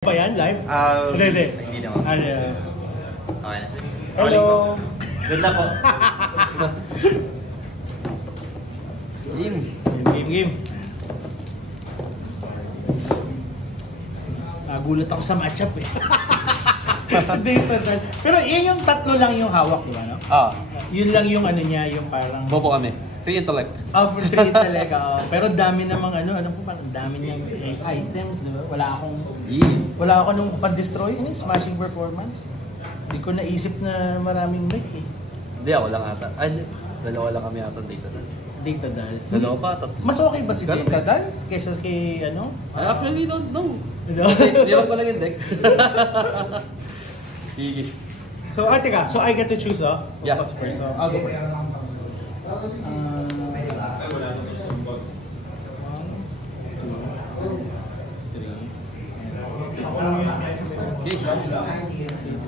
Ba yan? Live? Hindi naman. Okay na. Hello! Good luck po. Game. Gulat ako sa matchup eh. Pero yan yung tatlo lang yung hawak, di ba? No? Yun lang yung ano niya, yung parang... Bobo kami. 3 intellect. For 3 intellect. Pero dami namang ano po parang dami niyang items, di ba? Wala ako nung pan-destroy, smashing performance. Hindi ko naisip na maraming mech eh. Hindi, ako lang ata. Ay, dalawa lang kami ata data dal. Data dal. Dalawa pa, tatlo. Mas okay ba si Data dal kaysa kay ano? I actually don't know. Kasi hindi ako pala yung deck. Sige. So, teka. So, I get to choose, Yeah. First. So, I'll go first. Okay.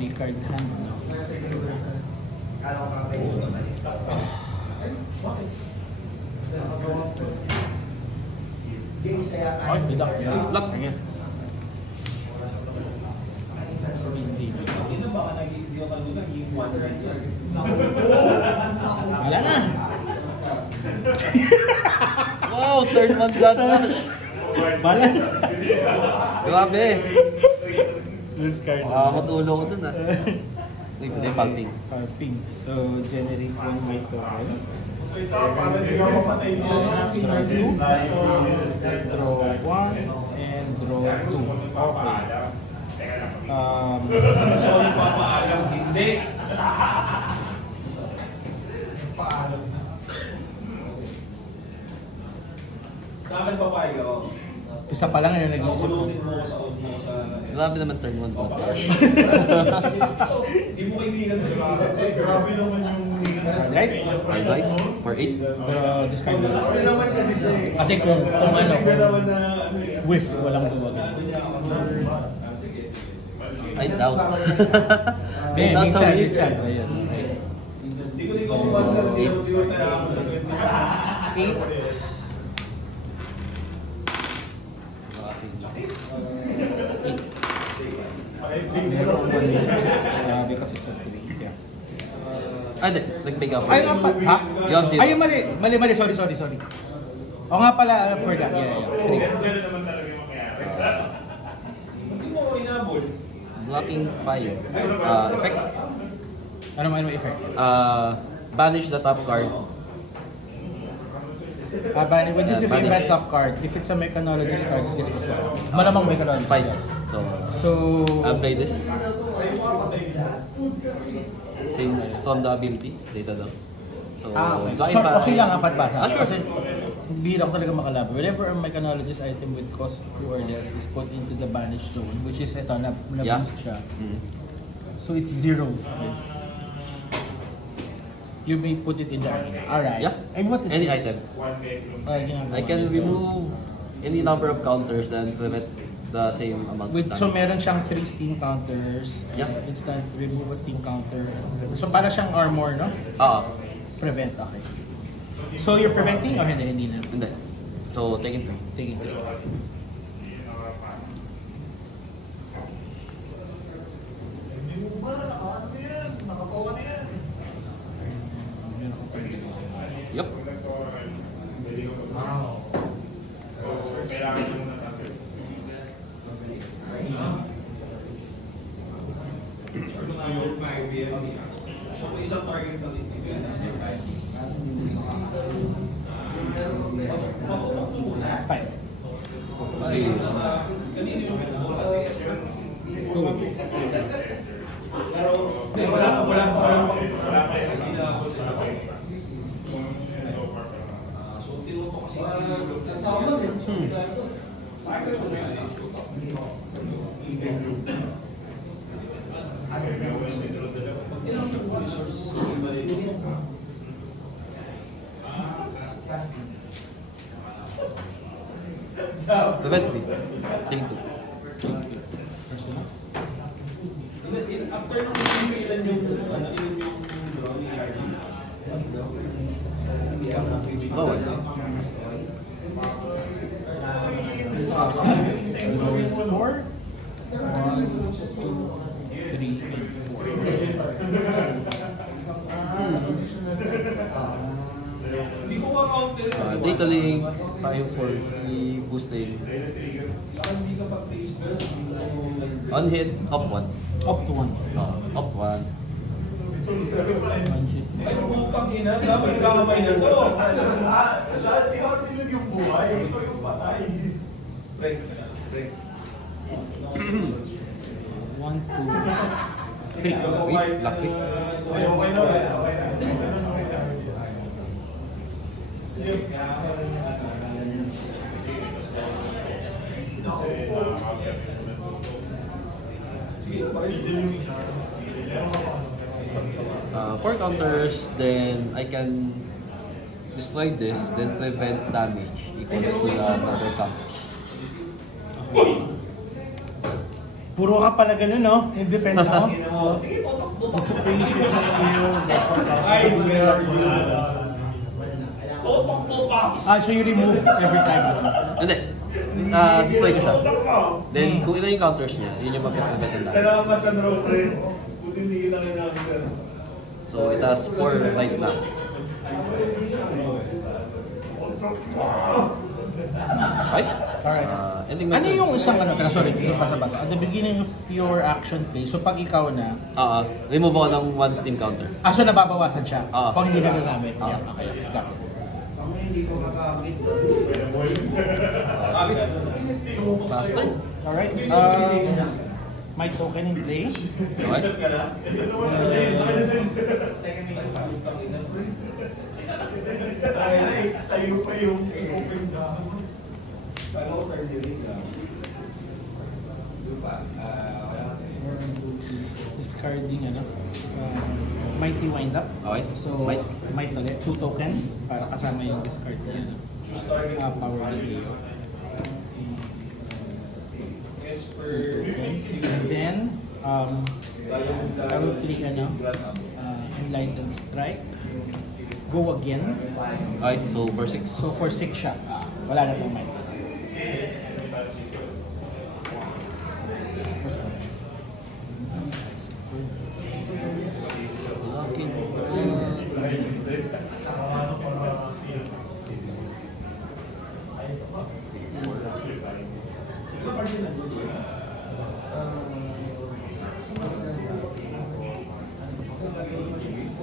3 card hand, no? Bidak. Luck. Sige. Wala na. Wow, third one shot rush. Wala. Grabe. This card. Matulog ko dun Wait, hindi, pumping. Pumping. So, generate 1 white token. Draw 1 and draw 2. Okay. Sorry, papaalam, hindi. Sa akin papayag ako. Isa pa lang yung nag-iisip ko. Pupulutin mo sa old mo sa... Grabe naman turn 1 po. Hindi mo kaibigan ito yung isa. Grabe naman yung... Right? Right? For 8? Pero discard mo. Ano naman kasi siya eh. Kasi kung with walang duwag. I doubt. May Not so weird. chance. Ayan. Hindi ko dito kumanda. Hindi ko siguro tayo ako sa 8. Meron 1 misses. Because it's a 3. Yeah. Hindi. Nag-pick up. Ay, ha? You have 0. Ay, mali. Sorry. O nga pala, forgot. Yeah. 3. Hindi mo ko inabol. Blocking 5. Effect. Ano effect? Banish the top card. When this is the top card, if it's a mechanologist card, this gets resolved. Malamang mechanologist. 5. So, I'll play this. Since from the ability, data daw. So, okay. Okay lang apat basa. Sure. Kasi hindi ako talaga makalaban. Whenever a mechanologist item with cost 2 or less is put into the banished zone, which is ito, na-boost siya. So it's 0. Okay. You may put it in the arena. Alright. Yeah. And what is any this? item. I can remove any number of counters then prevent the same amount of So damage. meron siyang 3 steam counters. Yeah. Instant remove a steam counter. So para siyang armor, no? Prevent, okay. So you're preventing or hindi na? Hindi. So, take it free. Take it free. Yup. So, isang target na dito. Five. Kanino yung pero wala pa. Hindi na ako sila pa. So, tinutok kasi Prevent free. Take 2. after nung ilan yung draw ni Hardy? Bawal. Four? 3, and 4. Data link, time for boosting. On hit, up 1. Up to 1. Up 1. Ay, putang ina, dapat kamay na to. Saan si Hotbilog yung buhay? Ito yung patay. Break. 1, 2, 3. Lucky. Okay na. Four counters, then I can destroy this, then prevent damage equals to the other counters. Puro ka pala ganun, no? In defense mo? Dissipation of skill, so you remove every time. Hindi. Destroy ko siya. Then kung ito yung counters niya, yun yung mag-prevent ng damage. Salamat sa draw, pre. Buti hindi lang kailangan. So it has 4 right now. Okay? Alright. Ending Ano method. yung isang sorry, dito basa-basa. At the beginning of your action phase, so pag ikaw na, Remove ako ng 1 steam counter. so nababawasan siya Oo. pag hindi na gagamit. Oo. Yeah, okay, got it. Last turn. Alright, my token in play. Okay? Sa'yo pa yung open down. Discarding Mighty Wind Up. Okay. So, Might. might ulit. 2 tokens para kasama yung discard niya. Power delay. 2 tokens. And then, I will play Enlightened Strike. Go again. Okay, so for 6. So, for 6 siya. Wala na pong might.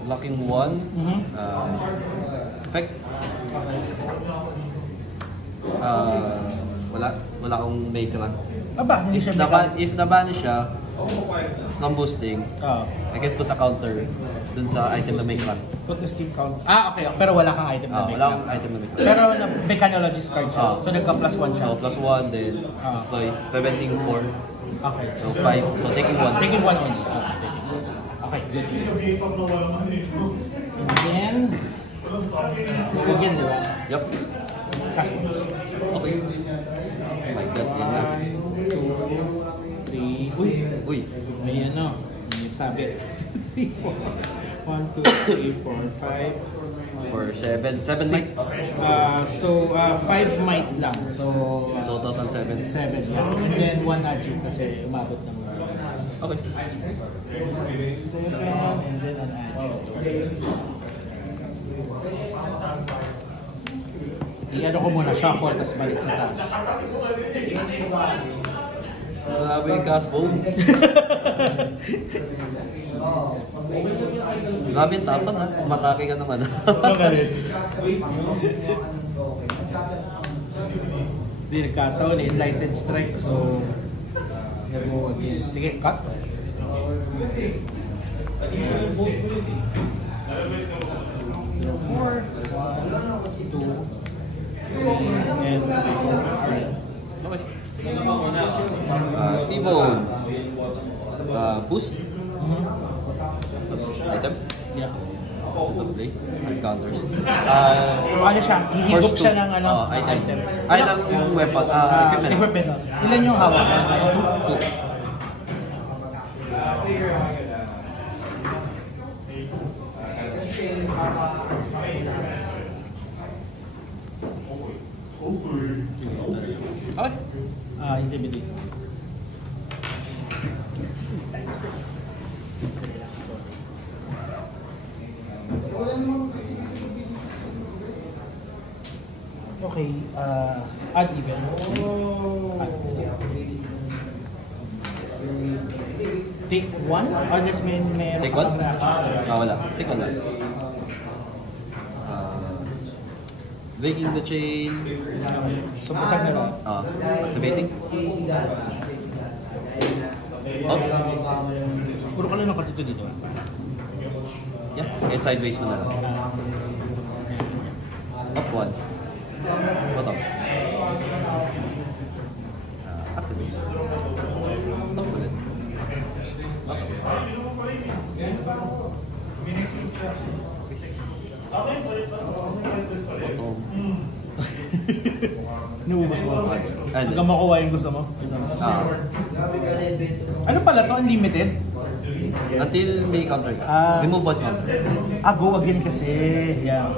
Blocking 1. Effect. Wala akong make run. Hindi siya If nabanish siya from boosting, I can put a counter dun sa item na make run. Put the steam count. Okay. Pero wala kang item na make Wala run. akong item na make run. Pero mechanologist card siya. So nagka +1 siya. So plus 1, then destroy, preventing 4. Okay. So 5. So taking 1. Taking 1 only. Okay, good. And then, go again, di ba? Yup. Cast moves. Okay. Oh my god, yan na. 1, 2, 3. Uy. May may sabit. 3, 4. 1, 2, 3, 4, 5. For 7. 7 mics. So, 5 might lang. So Total 7. 7 lang. And then 1 agi kasi umabot ng Okay. 7 and then an agi. I-ano ko muna, shuffle, tapos balik sa taas. Grabe yung cast bones. Grabe yung tapan ha. Matake ka naman. Hindi, nagkataon eh. Enlightened Strike, so nag-go again. Sige, cut. Draw 4, 1, 2, 3, and 4. Okay. T-bone. Boost. Item. Yeah. So to play. Counters. Ano siya? Hihigop First siya two. ng Item. Ay, ng weapon. Equipment. Equipment. Ilan yung hawak? 2. Okay. Intimidate. Okay, odd even. Odd. Take one? Unless may meron Take ka one? pang reaction. Wala. Take one lang. Breaking the chain. Okay. So, basag na lang. Activating. Oops. Puro ka lang ng katito dito. Yeah, and sideways mo na lang. Up one. Bottom. Activate. Top ulit. Bottom. Bottom. Inuubos mo. Ano? Hanggang makuha yung gusto mo. Ano pala to? Unlimited? Until may counter ka. Remove one counter. Go again kasi. Yeah.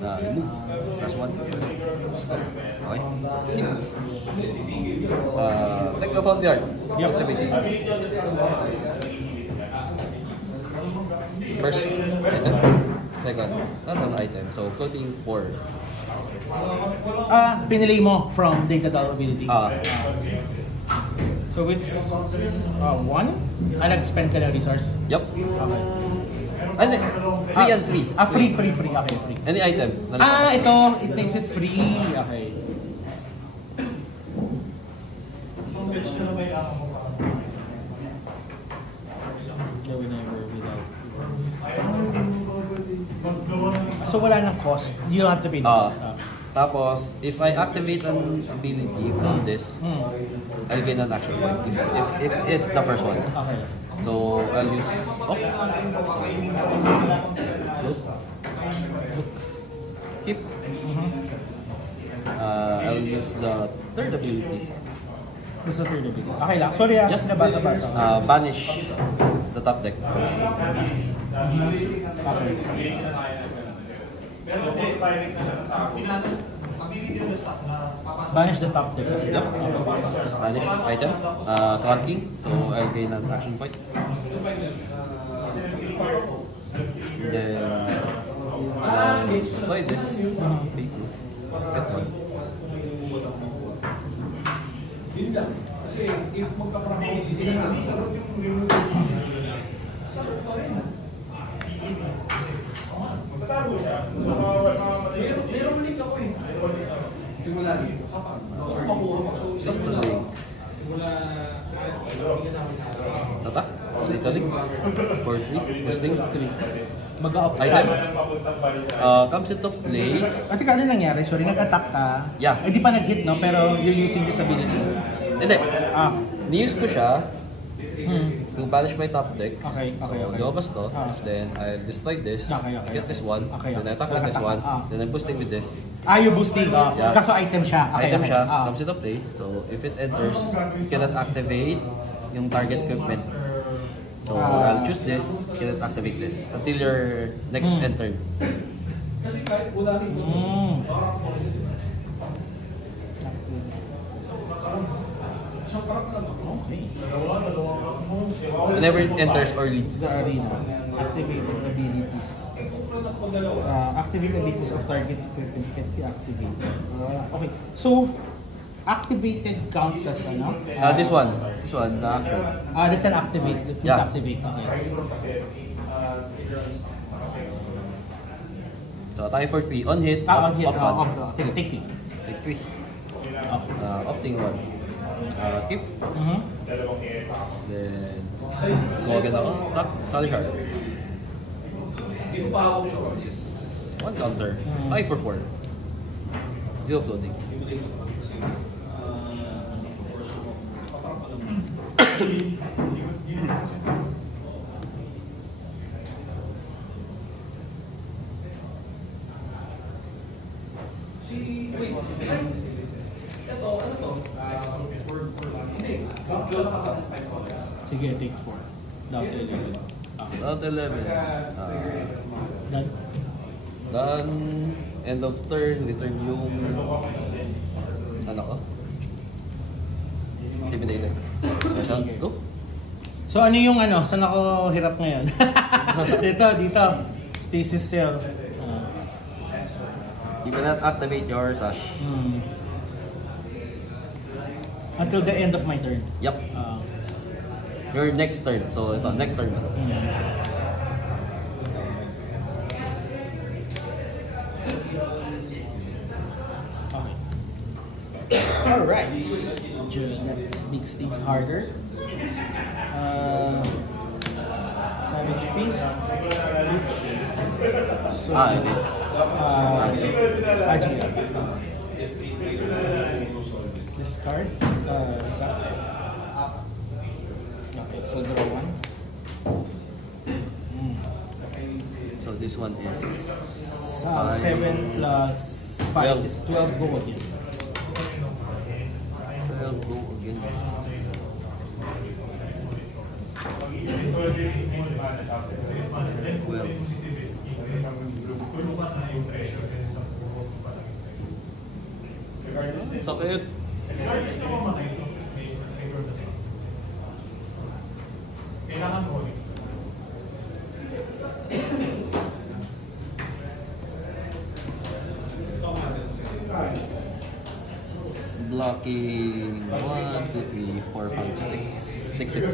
Remove. Press one. Okay. Keep. Take the phone guard. Yep. Activating. First item. Second. Not an item. So floating 4. Pinilay mo from data doll ability. So it's 1? Nag-spend ka ng resource? Yup. Okay. Hindi. Free and free. Free. Okay, free. Any item. Ito, it makes it free. Okay. Whenever without. So wala nang cost. You don't have to pay the cost. Tapos, if I activate an ability from this, I'll gain an action point. If it's the first one. Okay. So, I'll use... Look. Keep. I'll use the third ability. Gusto third ability. Okay lang. Sorry nabasa-basa. Banish the top deck. Okay. Banish the top deck. Yep. Banish item. Trunking. So, I'll gain an action point. Then, slide this. Pay 2. Get 1. Yun lang. Kasi if magkakarang hindi sagot yung remove sagot pa rin. Magkataro siya. Meron ulit ako eh. Simula rin. Makuha mo. So isang mo lang. Simula Attack. Data link. 4-3. Boosting. 3. Mag-up Item. Comes into play. Ate, ano nangyari? Sorry, nag-attack ka. Yeah. Di pa nag-hit, no? Pero you're using this ability. Hindi. Ah. Ni-use ko siya to banish my top deck. Okay. So, lumabas to. Then, I'll destroy this. Okay. Get this one. Okay. Then, I attack with this one. Then, I'm boosting with this. You're boosting. Yeah. Kaso item siya. Okay, Item siya. Ah. Comes into play. So, if it enters, you cannot activate yung target equipment. So, I'll choose this. You cannot activate this until your next enter. kasi kahit wala rin. So parang lang ako. Okay. Whenever it enters or leaves. The arena. Activated abilities. Activate abilities of target equipment can be activated. Okay. So, activated counts as ano? This one, the action. That's an activate. That means Yeah. activate. Okay. So, tayo for 3. On hit, On hit. up one. Take it. Take 3. Okay. Opting 1. Keep. Then, go agad ako. Tap, tally sharp. This is 1 counter. Tayo for 4. 0 floating. Sige, take 4. Down to 11. Okay. Down to 11. Done? Done. End of turn. Return yung... Ano ko? Intimidator. Go. So ano yung ano? Saan ako hirap ngayon? dito. Stasis cell. You cannot activate your sash. Until the end of my turn. Yup. Your next turn. So ito, next turn. Okay. Alright. That makes things harder. Savage Feast. So, Okay. Agi. Discard. Isa. Okay, so draw one. So this one is 7 plus 5 is 12 go again. 12 go again. Sakit. Kailangan mo ulit. Blocking 1, 2, 3, 4, 5, 6. Take 6.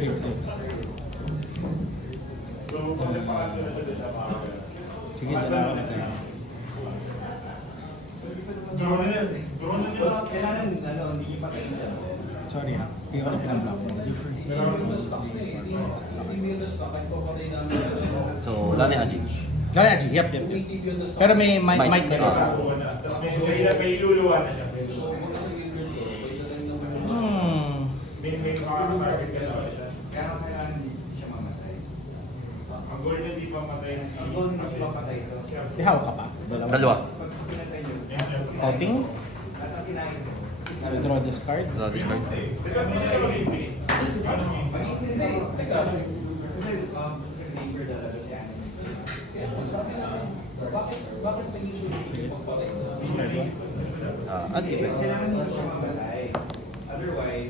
Big 6. Sige, dala ko na tayo. Drone na nila. Kailangan, hindi pa kayo isa. Sorry ha, hindi ko na pinablock. So wala na yung Aji. Kaya Agi, yep. Pero may mic na rin. Tapos may luluwa na siya. May target ka na siya. Kaya kailangan hindi siya mamatay. Ang goal na hindi mamatay si... Ang goal na hindi mamatay. Ihaw ka pa? Dalawa. Outing. So draw this card. So this card. Add event.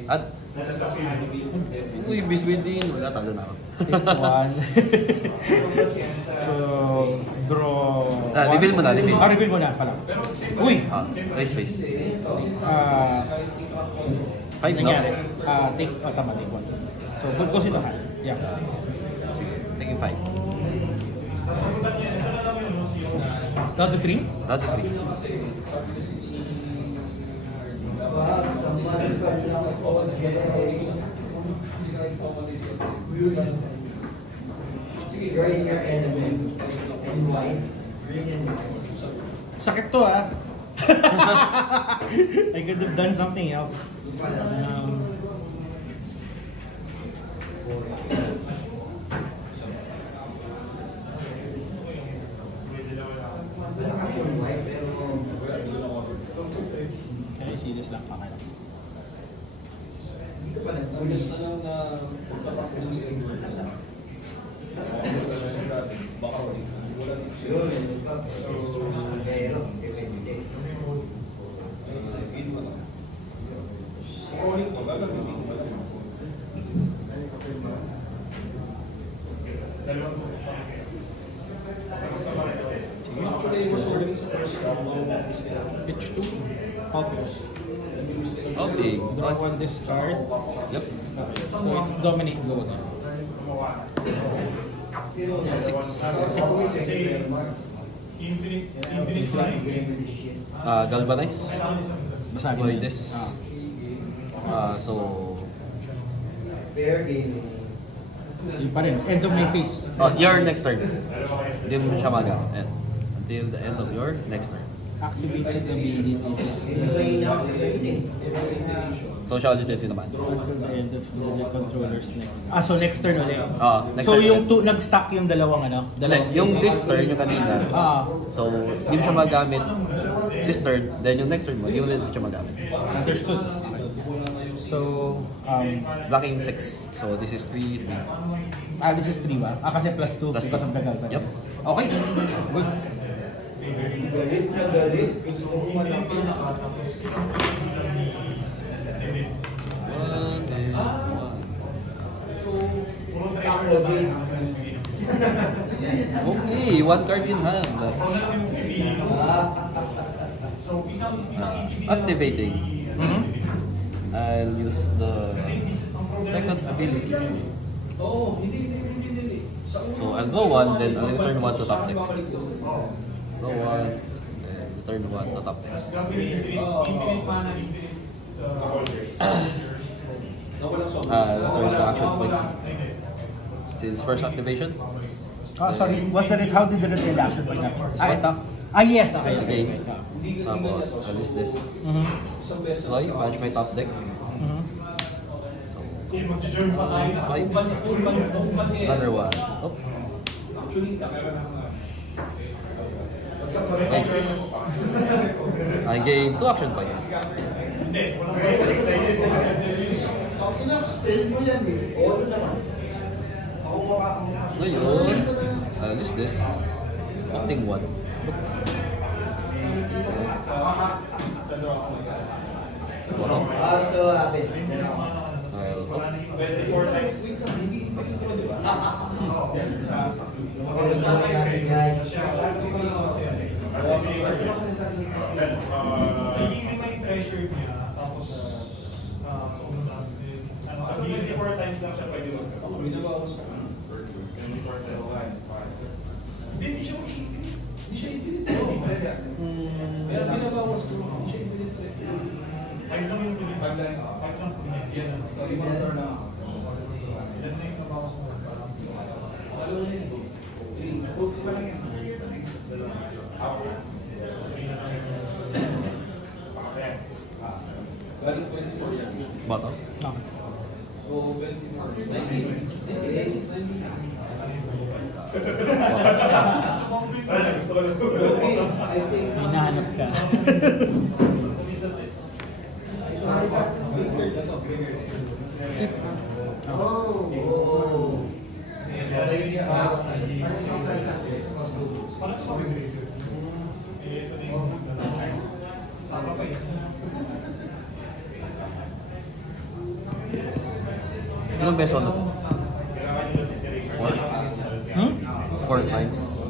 Add. Uy, biscuit din. Wala, talo na ako. Take one. So, draw Reveal mo na, reveal. reveal mo na pala. Uy! Raise face. 5 no? Nangyari. Take, tama, take one. So, good ko sino hand. Yeah. Sige, taking 5. Down to 3? Not 3. Sakit to ah. I could have done something else. Okay, serious lang. Okay lang. Pitch 2. Outpost. Okay. Draw one discard. Yep. Okay. So it's dominate go again. 6. Infinite flying. Galvanize. Destroy this. So, Yun pa rin. End of my face. your next turn. Hindi mo siya magamit. Until the end of your next turn. Activated abilities. So, siya ulit yung naman. Until the end of the controller's next. So next turn ulit. Next So turn yung ulit. nag-stack yung dalawang ano? Dalawang Yung faces. this turn, yung kanina. So, hindi mo siya magamit this turn. Then yung next turn mo, hindi mo siya magamit. Understood. Okay. So, Blocking 6. So, this is 3, 3. this is 3 ba? Kasi plus 2 Plus because two. of the Galvanize. Yep. Okay, good. Okay, one card in hand. Activating. I'll use the second ability. So I'll go one, then I'll return one to top deck. Go one, then return one to top deck. Return the action point. Since first activation, Sorry, what's the how did the return action point happen? so attack. Yes, okay. Okay. Tapos, I'll use this. Sloy, manage my top deck. Five. Another one. Oh. Okay. I gain 2 action points. So yun, I'll use this. Opting 1. Hindi siya infinite. Hindi siya infinite. Kaya binabawas ko. Hindi siya infinite. Ay lang yung tuloy. Ay lang tuloy. Yan. So, ibang turn na. Yan na yung nabawas mo. Ano na yun? Hold ko pa lang yan. Bottom. May nahanap ka. Ilang beso na to? 4 times.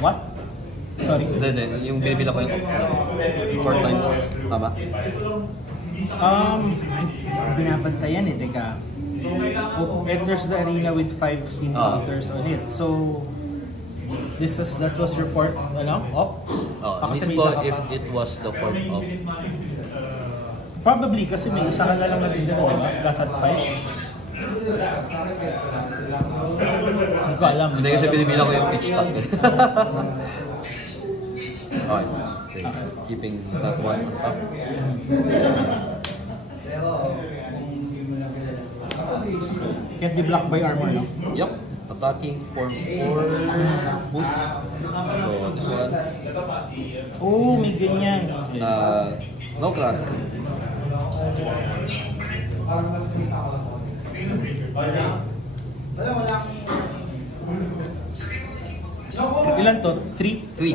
What? Sorry. Hindi. Yung binibila ko yung 4 times. Tama? Binabantayan eh, teka. Enters the arena with 5 encounters on it. So, that was your fourth, op? Inisip ko if it was the 4th op. Probably, kasi may isa ka na lang natin dito, diba? That had 5. Hindi ko alam. Hindi kasi binibila ko yung pitch tag. Okay. So, keeping that one on top. Can't be blocked by armor, no? Yup. Attacking for 4 boost. So, this one. Oh, may ganyan. No crack. Ilan to? 3? 3.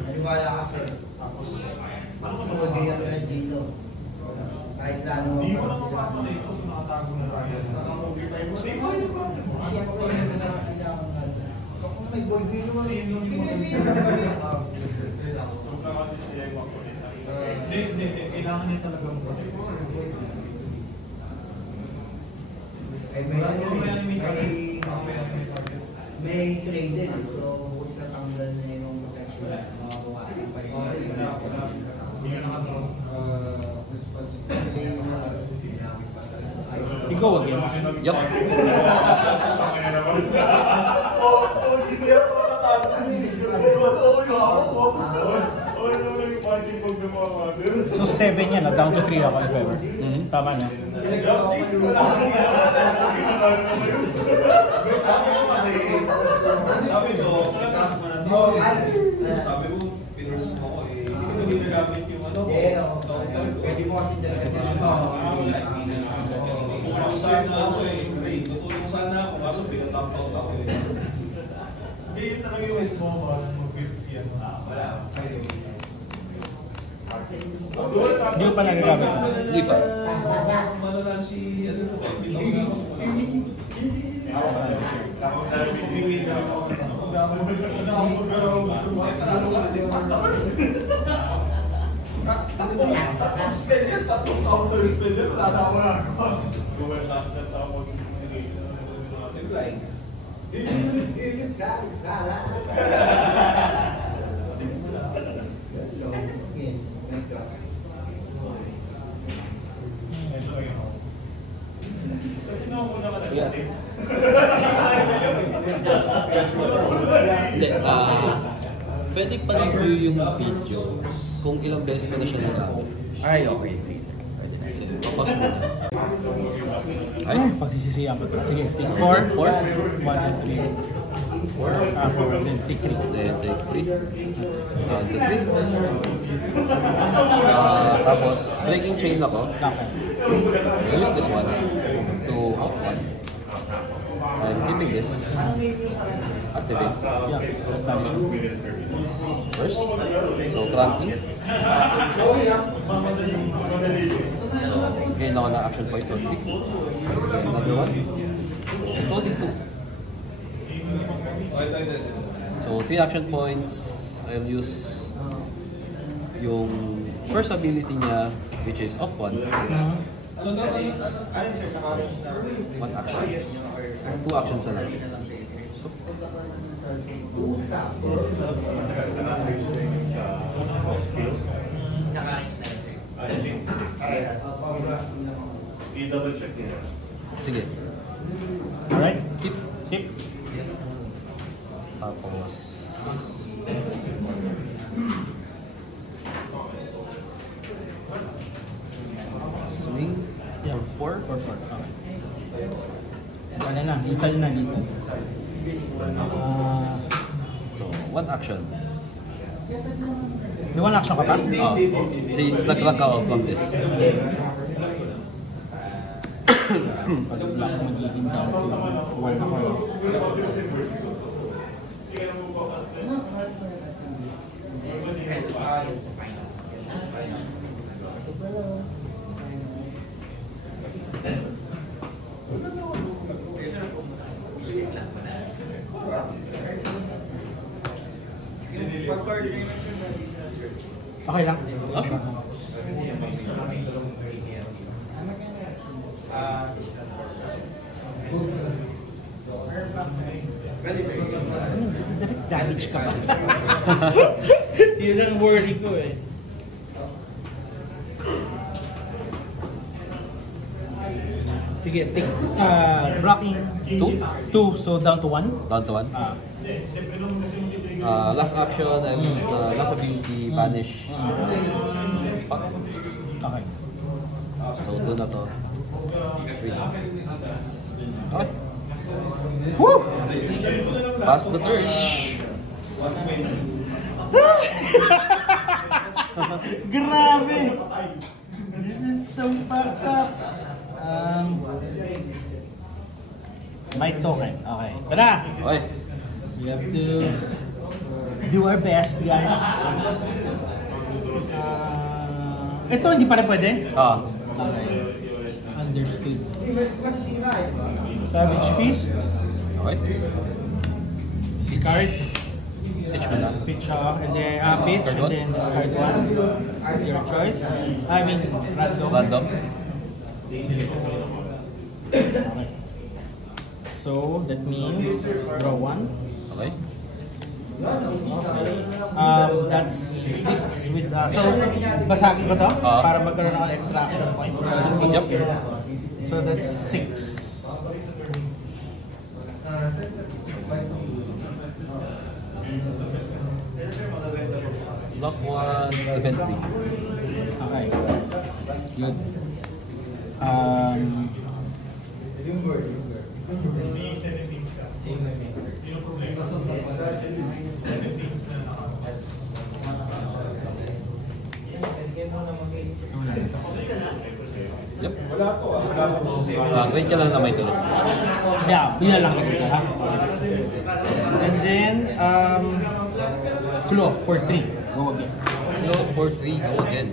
Naniwala ka sir. Sumagay ang red dito. Kahit lalo mo. Hindi mo lang mapapalay ito sa nakatago na tayo. Siyempre, kung may boy dito mo. Hindi. Kailangan niya talaga mo. May traded, so once natanggal na yung protection, mabawasan pa yung Ikaw again. Yup. So 7 yan, down to 3 ako if ever. Tama na. Sabi mo, pinurse mo ako eh. Hindi ko gamit yung ano. Pwede mo kasi dagdagan ito. Tutulong sana ako eh. Tutulong sana ako. Kaso pinatap out ako eh. Hindi na lang yung mo mag-build siya. Wala. Hindi ko pa nagagamit. Hindi pa. Manolan si ano ba? Tatlong spell yan, tatlong counter spell yan, wala na ako nagawa. Gawin last na tawag yung combination na natin like. Kasi nakukuha ka na natin. Hindi, pwede pa-review yung video kung ilang beses ko na siya nagamit. Ay, okay. Sige, sir. Pwede na. Papasok mo na. Ay, pagsisisiyan ko to. Sige, take 4. 1, 2, 3. 4. 4. Then take 3. Then take 3. Tapos, breaking chain ako. Okay. I use this one to off one. I'm keeping this. Activate. Yeah, establish. First. So, cranking. So, gain ako ng action points on 3. Okay, another one. Floating 2. So, 3 action points. I'll use yung first ability niya, which is up 1. Alin sir, naka-arrange na. 1 action. So, 2 actions na lang. I-double check nila. Sige. Alright? Keep. Keep. Tapos... swing. Yeah. 4. 4, 4. Okay. Ano na, lethal na, lethal. So, 1 action. May 1 action ka pa? Oh. Since nag-crack ako from this. Pag black magiging down to 1 ako. Okay lang. Direct damage ka ba? Yun ang worry ko eh. Sige, take blocking 2, so down to 1. Down to 1. Last action, I use the last ability, banish. Okay. So, doon na to. Okay. Woo! Pass the turn. Grabe! This is so fucked up. My token. Okay. Tara! Okay. We have to do our best, guys. Ito, hindi pa rin pwede? Okay. Understood. Savage Feast. Okay. Discard. Pitch mo na. Pitch, and then pitch, and then discard 1. Your choice. I mean, random. Random. Okay. So, that means draw 1. Okay. That's 6 with, so, basagin ko to para magkaroon ako ng extra action point. Yup. So, that's 6. Block 1, event 3. Okay. Good. May 17s ka. Yun ang problema. 17s na naka. Wala dito. Yep. Trade ka lang na may tuloy. Yeah, yun na lang dito ha. And then, Claw for 3. Go again. Hello, 4-3, go again.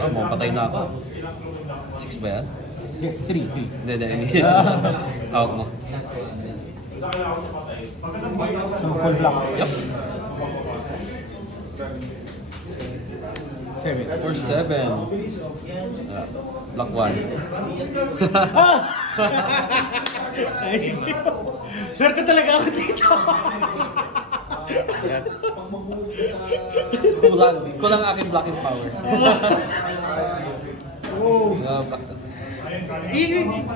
Oh, mukhang patay na ako. 6 ba yan? Yeah, 3. Hindi, I mean, out mo. So, full block. Yep. 7. For 7. Block 1. Ay, sige. Swerte talaga ako dito. Kulang aking blocking power. Oh. Block to.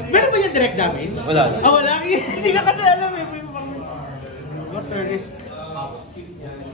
Meron ba yung direct damage? Wala. Ah, wala. Hindi ka kasi alam eh. What's the risk?